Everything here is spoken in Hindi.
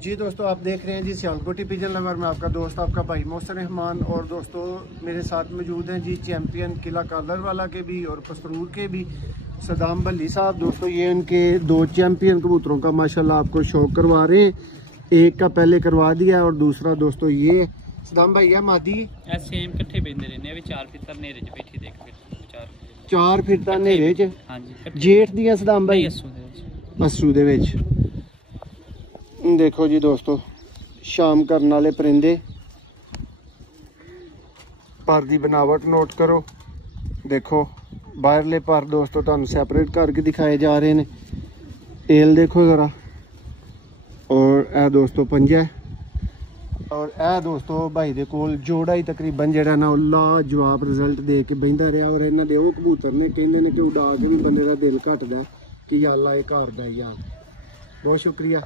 जी दोस्तों, आप देख रहे हैं जी सियालकोटी पिजन लवर में आपका दोस्त आपका भाई मोहसिन रहमान। और दोस्तों मेरे साथ मौजूद हैं जी चैंपियन किला कालर वाला के भी और पस्तरूर के भी सदाम भल्ली साहब। दोस्तों ये इनके 2 चैंपियन कबूतरों का माशाल्लाह आपको शौक करवा रहे हैं। एक का पहले करवा दिया और दूसरा दोस्तों ये सदाम भाई है मादी सेम इकट्ठे बेंदे रहने अभी 4 फिर नेरे च बैठी देख फिर 4 फिर नेरे च। हां जी जेठ दियां सदाम भाई अस्सू दे विच। देखो जी दोस्तों शाम करने वाले परिंदे पर दी बनावट नोट करो। देखो बाहरले पर दोस्तों तुहानू सैपरेट करके दिखाए जा रहे हैं। टेल देखो जरा। और ए दोस्तों पंजा और ए दोस्तों भाई दे कोल जोड़ा ही तकरीबन जेड़ा ना लाजवाब रिजल्ट दे के बहिंदा रहा। और इन्हां दे वो कबूतर ने कहंदे ने कि उड़ा के भी बंदे दा दिल घटदा कि अल्लाह ये घर दा यार। बहुत शुक्रिया।